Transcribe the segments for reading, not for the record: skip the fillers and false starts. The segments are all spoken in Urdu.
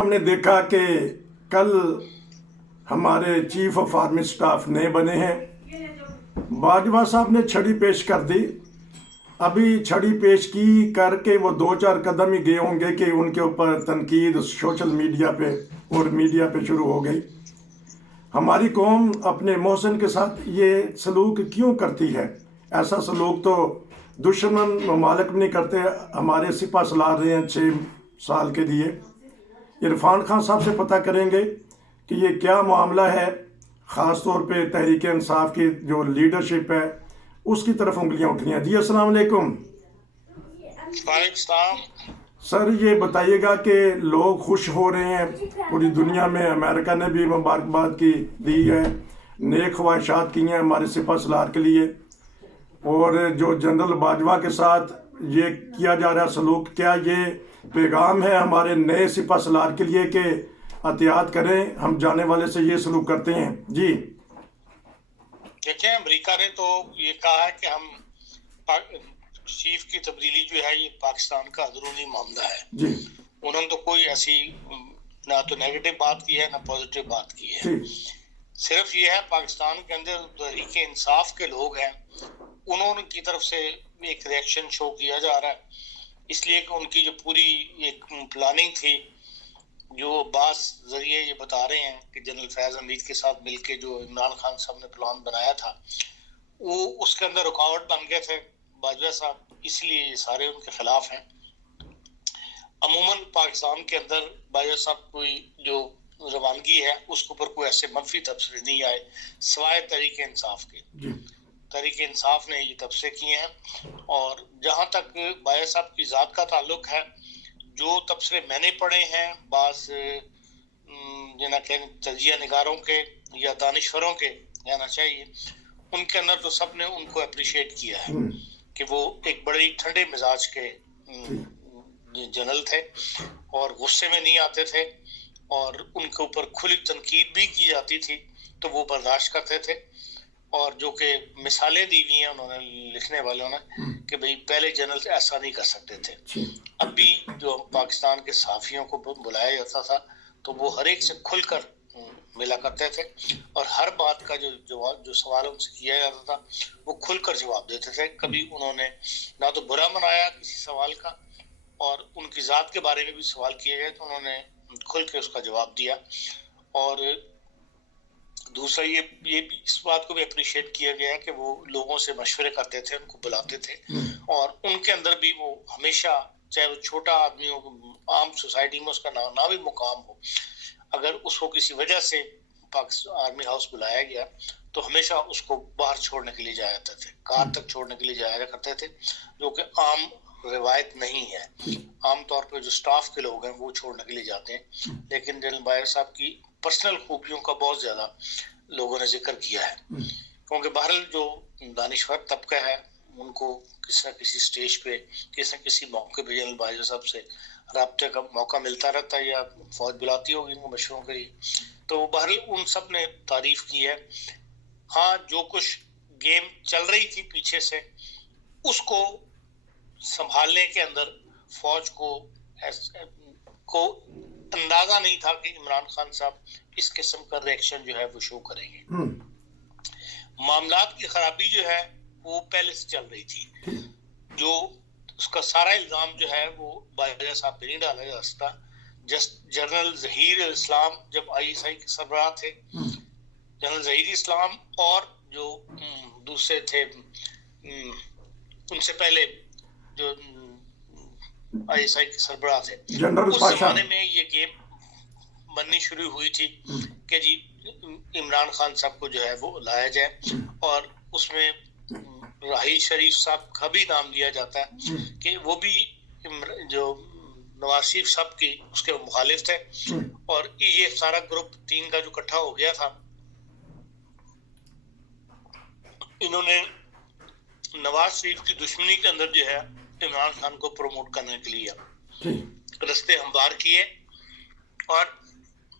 ہم نے دیکھا کہ کل ہمارے چیف آف آرمی سٹاف نئے بنے ہیں. باجوہ صاحب نے چھڑی پیش کر دی. ابھی چھڑی پیش کی کر کے وہ 2-4 قدم ہی گئے ہوں گے کہ ان کے اوپر تنقید سوشل میڈیا پہ اور میڈیا پہ شروع ہو گئی. ہماری قوم اپنے محسن کے ساتھ یہ سلوک کیوں کرتی ہے؟ ایسا سلوک تو دشمن ممالک نہیں کرتے. ہمارے سپہ سالار رہے ہیں 6 سال کے لیے. عرفان خان صاحب سے پتہ کریں گے کہ یہ کیا معاملہ ہے. خاص طور پہ تحریک انصاف کی جو لیڈرشپ ہے اس کی طرف انگلیاں اٹھ ہیں. جی السلام علیکم. وعلیکم السلام. سر یہ بتائیے گا کہ لوگ خوش ہو رہے ہیں پوری دنیا میں. امریکہ نے بھی مبارکباد کی دی ہے, نیک خواہشات کی ہیں ہمارے سپہ سالار کے لیے. اور جو جنرل باجوہ کے ساتھ یہ کیا جا رہا سلوک, کیا یہ پیغام ہے ہمارے نئے سپہ سالار کے لیے کہ احتیاط کریں, ہم جانے والے سے یہ سلوک کرتے ہیں؟ جی دیکھیں, امریکہ نے تو یہ کہا ہے کہ ہم چیف کی تبدیلی جو ہے یہ پاکستان کا اندرونی معاملہ ہے. جی انہوں نے تو کوئی ایسی نہ تو نیگیٹو بات کی ہے نہ پازیٹیو بات کی ہے. صرف یہ ہے پاکستان کے اندر تحریک انصاف کے لوگ ہیں, انہوں کی طرف سے ایک ریئیکشن شو کیا جا رہا ہے, اس لیے کہ ان کی جو پوری ایک پلاننگ تھی, جو بعض ذریعے یہ بتا رہے ہیں کہ جنرل فیض حمید کے ساتھ مل کے جو عمران خان صاحب نے پلان بنایا تھا وہ اس کے اندر رکاوٹ بن گئے تھے باجوہ صاحب, اس لیے یہ سارے ان کے خلاف ہیں. عموماً پاکستان کے اندر باجوہ صاحب کوئی جو روانگی ہے اس کے اوپر کوئی ایسے منفی تبصرے نہیں آئے سوائے تحریک انصاف کے. تحریک انصاف نے یہ تبصرے کیے ہیں. اور جہاں تک باجوہ صاحب کی ذات کا تعلق ہے, جو تبصرے میں نے پڑھے ہیں بعض جنہیں کہ تجزیہ نگاروں کے یا دانشوروں کے کہنا چاہیے, ان کے اندر تو سب نے ان کو اپریشیٹ کیا ہے کہ وہ ایک بڑے ٹھنڈے مزاج کے جنرل تھے اور غصے میں نہیں آتے تھے, اور ان کے اوپر کھلی تنقید بھی کی جاتی تھی تو وہ برداشت کرتے تھے. اور جو کہ مثالیں دی ہوئی ہیں انہوں نے لکھنے والوں نے کہ بھئی پہلے جنرل ایسا نہیں کر سکتے تھے. اب بھی جو پاکستان کے صحافیوں کو بلایا جاتا تھا تو وہ ہر ایک سے کھل کر ملا کرتے تھے, اور ہر بات کا جو سوال ان سے کیا جاتا تھا وہ کھل کر جواب دیتے تھے. کبھی انہوں نے نہ تو برا منایا کسی سوال کا, اور ان کی ذات کے بارے میں بھی سوال کیے گئے تو انہوں نے کھل کے اس کا جواب دیا. اور دوسرا یہ بھی اس بات کو بھی اپریشیٹ کیا گیا کہ وہ لوگوں سے مشورے کرتے تھے, ان کو بلاتے تھے, اور ان کے اندر بھی وہ ہمیشہ چاہے وہ چھوٹا آدمی ہو, عام سوسائٹی میں اس کا نہ بھی مقام ہو, اگر اس کو کسی وجہ سے پاکستان آرمی ہاؤس بلایا گیا تو ہمیشہ اس کو باہر چھوڑنے کے لیے جایا جاتے تھے, کار تک چھوڑنے کے لیے جایا کرتے تھے, جو کہ عام روایت نہیں ہے. عام طور پہ جو سٹاف کے لوگ ہیں وہ چھوڑنے کے لیے جاتے ہیں, لیکن جنرل باجوہ صاحب کی پرسنل خوبیوں کا بہت زیادہ لوگوں نے ذکر کیا ہے, کیونکہ بہرحال جو دانشور طبقہ ہے ان کو کسی نہ کسی سٹیج پہ کسی نہ کسی موقع پہ جنرل باجوہ صاحب سے رابطے کا موقع ملتا رہتا ہے, یا فوج بلاتی ہوگی ان کو مشوروں کے لیے, تو بہرحال ان سب نے تعریف کی ہے. ہاں جو کچھ گیم چل رہی تھی پیچھے سے اس کو سنبھالنے کے اندر فوج کو اندازہ نہیں تھا کہ عمران خان صاحب اس قسم کا ریئیکشن جو ہے وہ شو کریں گے. معاملات کی خرابی جو ہے وہ پہلے سے چل رہی تھی, جو اس کا سارا الزام جو ہے وہ باجوہ صاحب پہ نہیں ڈالا جا سکتا. جنرل ظہیر اسلام جب ISI کے سربراہ تھے, جنرل ظہیر اسلام اور جو دوسرے تھے ان سے پہلے جو ISI کے سربراہ تھے, اس زمانے میں یہ گیم بننی شروع ہوئی تھی کہ جی عمران خان صاحب کو جو ہے وہ لایا جائے, اور اس میں راحیل شریف صاحب کا بھی نام لیا جاتا ہے کہ وہ بھی جو نواز شریف صاحب کی اس کے مخالف تھے, اور یہ سارا گروپ 3 کا جو اکٹھا ہو گیا تھا انہوں نے نواز شریف کی دشمنی کے اندر جو ہے عمران خان کو پروموٹ کرنے کے لیے رستے ہموار کیے. اور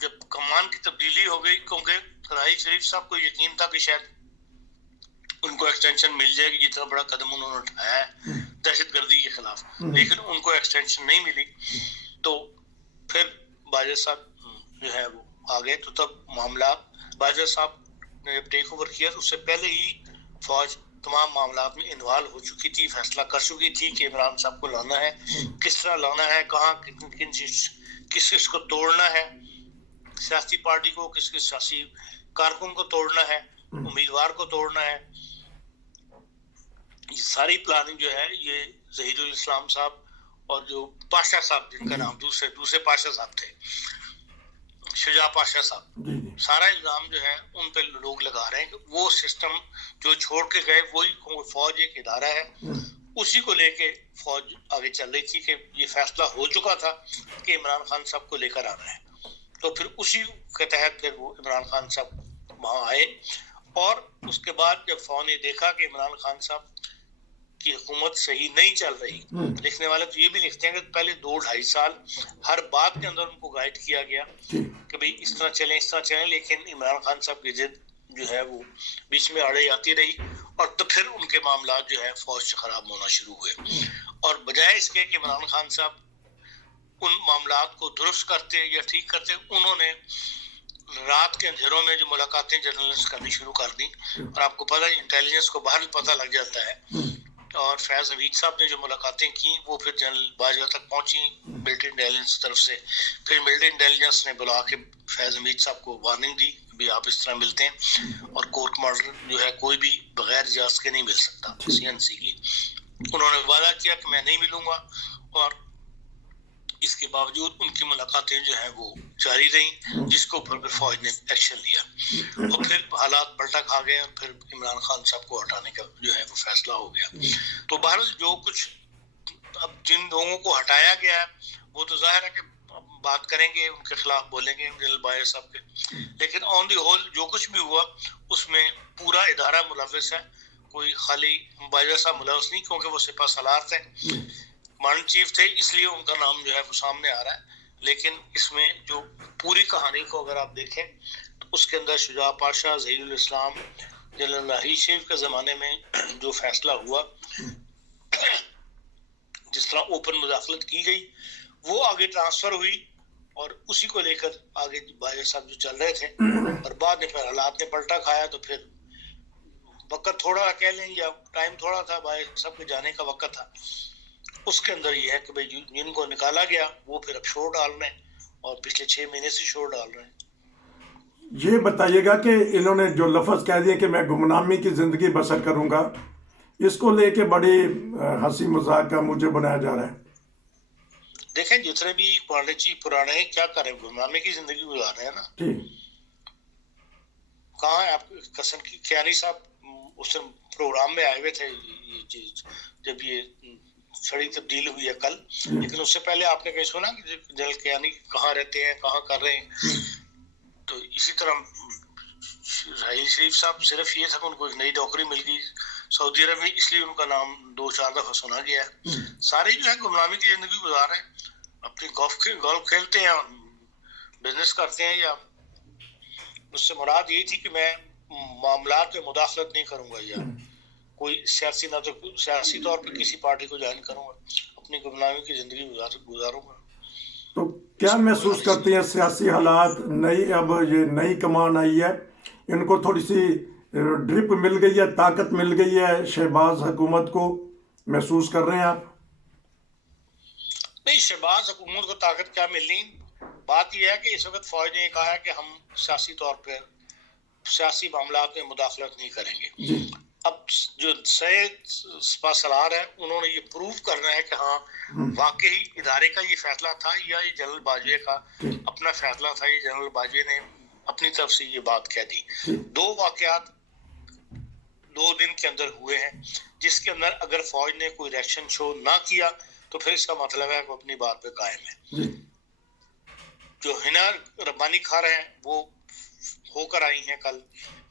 جب کمان کی تبدیلی ہو گئی, کیونکہ راحیل شریف صاحب کو یقین تھا کہ شاید ان کو ایکسٹینشن مل جائے گی, جتنا بڑا قدم انہوں نے اٹھایا ہے دہشت گردی کے خلاف, لیکن ان کو ایکسٹینشن نہیں ملی. تو پھر باجوہ صاحب جو ہے وہ آ گئے تو تب معاملات باجوہ صاحب نے جب ٹیک اوور کیا تو اس سے پہلے ہی فوج تمام معاملات میں انوالو ہو چکی تھی, فیصلہ کر چکی تھی کہ عمران صاحب کو لانا ہے, کس طرح لانا ہے, کہاں کس کو توڑنا ہے, سیاسی پارٹی کو, کس سیاسی کارکن کو توڑنا ہے, امیدوار کو توڑنا ہے. یہ ساری پلاننگ جو ہے یہ ظہیر الاسلام صاحب اور جو پاشا صاحب جن کا نام دوسرے پاشا صاحب تھے, شجاع پاشا صاحب, سارا الزام جو ہے ان پہ لوگ لگا رہے ہیں کہ وہ سسٹم جو چھوڑ کے گئے وہی فوج ایک ادارہ ہے, اسی کو لے کے فوج آگے چل رہی تھی کہ یہ فیصلہ ہو چکا تھا کہ عمران خان صاحب کو لے کر آنا ہے. تو پھر اسی کے تحت پھر وہ عمران خان صاحب وہاں آئے, اور اس کے بعد جب فوج نے دیکھا کہ عمران خان صاحب کی حکومت صحیح نہیں چل رہی, لکھنے والے تو یہ بھی لکھتے ہیں کہ پہلے 2-2.5 سال ہر بات کے اندر ان کو گائیڈ کیا گیا کہ بھئی اس طرح چلیں, لیکن عمران خان صاحب کی ضد جو ہے وہ بیچ میں آڑے آتی رہی, اور تو پھر ان کے معاملات جو ہے فوج سے خراب ہونا شروع ہوئے. اور بجائے اس کے کہ عمران خان صاحب ان معاملات کو درست کرتے یا ٹھیک کرتے, انہوں نے رات کے اندھیروں میں جو ملاقاتیں جرنلسٹ کرنی شروع کر دی, اور آپ کو پتہ ہے انٹیلیجنس کو باہر پتہ لگ جاتا ہے, اور فیض حمید صاحب نے جو ملاقاتیں کی وہ پھر جنرل باجوہ تک پہنچی ملٹری انٹیلیجنس کی طرف سے. پھر ملٹری انٹیلیجنس نے بلا کے فیض حمید صاحب کو وارننگ دی بھی آپ اس طرح ملتے ہیں, اور کورٹ مارڈر جو ہے کوئی بھی بغیر اجازت کے نہیں مل سکتا CNC کی. انہوں نے وعدہ کیا کہ میں نہیں ملوں گا, اور اس کے باوجود ان کی ملاقاتیں جو ہیں وہ جاری رہیں, جس کو اوپر پھر فوج نے ایکشن لیا, اور پھر حالات پلٹا کھا گئے, اور پھر عمران خان صاحب کو ہٹانے کا جو ہے وہ فیصلہ ہو گیا. تو بہرحال جو کچھ اب جن لوگوں کو ہٹایا گیا ہے وہ تو ظاہر ہے کہ بات کریں گے, ان کے خلاف بولیں گے جنرل باجوہ صاحب کے, لیکن آن دی ہول جو کچھ بھی ہوا اس میں پورا ادارہ ملوث ہے, کوئی خالی باجوہ صاحب ملوث نہیں, کیونکہ وہ سپہ سالار تھے, کمانڈر چیف تھے, اس لیے ان کا نام جو ہے وہ سامنے آ رہا ہے. لیکن اس میں جو پوری کہانی کو اگر آپ دیکھیں تو اس کے اندر شجاع پاشا, ظہیر الاسلام, جنرل راحیل شریف کے زمانے میں جو فیصلہ ہوا, جس طرح اوپن مداخلت کی گئی وہ آگے ٹرانسفر ہوئی, اور اسی کو لے کر آگے باجوہ صاحب جو چل رہے تھے, اور بعد میں پھر حالات نے پلٹا کھایا. تو پھر وقت تھوڑا کہہ لیں یا ٹائم تھوڑا تھا, باجوہ صاحب کے جانے کا وقت تھا, اس کے اندر یہ ہے کہ بھئی جن کو نکالا گیا وہ پھر اب شور ڈال رہے ہیں, اور پچھلے 6 مہینے سے شور ڈال رہے ہیں. یہ بتائیے گا کہ انہوں نے جو لفظ کہہ دیے کہ میں گمنامی کی زندگی بسر کروں گا, اس کو لے کے بڑی ہنسی مذاق کا مجھے بنایا جا رہا ہے. دیکھیں جتنے بھی کمانڈر چیف پرانے ہیں کیا کریں, گمنامی کی زندگی گزار رہے ہیں نا. کہاں ہے آپ قسم کی کیانی صاحب اس پروگرام میں آئے ہوئے تھے جب یہ سڑی تبدیل ہوئی ہے کل, لیکن اس سے پہلے آپ نے کہیں سنا کہ جنرل کیانی کہاں رہتے ہیں, کہاں کر رہے ہیں. تو اسی طرح راحیل شریف صاحب صرف یہ تھا کہ ان کو ایک نئی نوکری مل گئی سعودی عرب میں, اس لیے ان کا نام 2-4 دفعہ سنا گیا ہے. سارے جو ہے گمنامی کی زندگی گزار رہے ہیں, اپنی گولف کھیلتے ہیں, بزنس کرتے ہیں. یا اس سے مراد یہی تھی کہ میں معاملات میں مداخلت نہیں کروں گا, یا کوئی نہ تو سیاسی طور پہ کسی پارٹی کو جوائن کروں گا, اپنی گمنامی کی زندگی گزاروں گا. تو کیا محسوس کرتی ہیں سیاسی حالات, اب یہ نئی کمان آئی ہے, ان کو تھوڑی سی ڈرپ مل گئی ہے, طاقت مل گئی ہے شہباز حکومت کو, محسوس کر رہے ہیں آپ؟ نہیں, شہباز حکومت کو طاقت کیا ملنی, بات یہ ہے کہ اس وقت فوج نے یہ کہا ہے کہ ہم سیاسی طور پہ سیاسی معاملات میں مداخلت نہیں کریں گے. اب جو سپہ سالار ہے انہوں نے یہ پروف کرنا ہے کہ ہاں واقعی ادارے کا یہ فیصلہ تھا یا یہ جنرل باجوہ کا اپنا فیصلہ تھا, یہ جنرل باجوہ نے اپنی طرف سے یہ بات کہہ دی. 2 واقعات 2 دن کے اندر ہوئے ہیں, جس کے اندر اگر فوج نے کوئی ریئیکشن شو نہ کیا تو پھر اس کا مطلب ہے کہ وہ اپنی بات پہ قائم ہے. جو ہنا ربانی کھا رہے ہیں وہ ہو کر آئی ہیں کل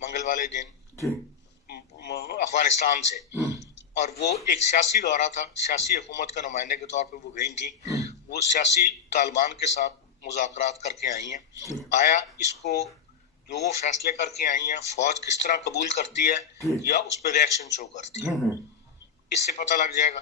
منگل والے دن افغانستان سے, اور وہ ایک سیاسی دورہ تھا, سیاسی حکومت کا نمائندے کے طور پہ وہ گئی تھی. وہ سیاسی طالبان کے ساتھ مذاکرات کر کے آئی ہیں. آیا اس کو جو وہ فیصلے کر کے آئی ہیں فوج کس طرح قبول کرتی ہے یا اس پہ ریئیکشن شو کرتی ہے, اس سے پتہ لگ جائے گا.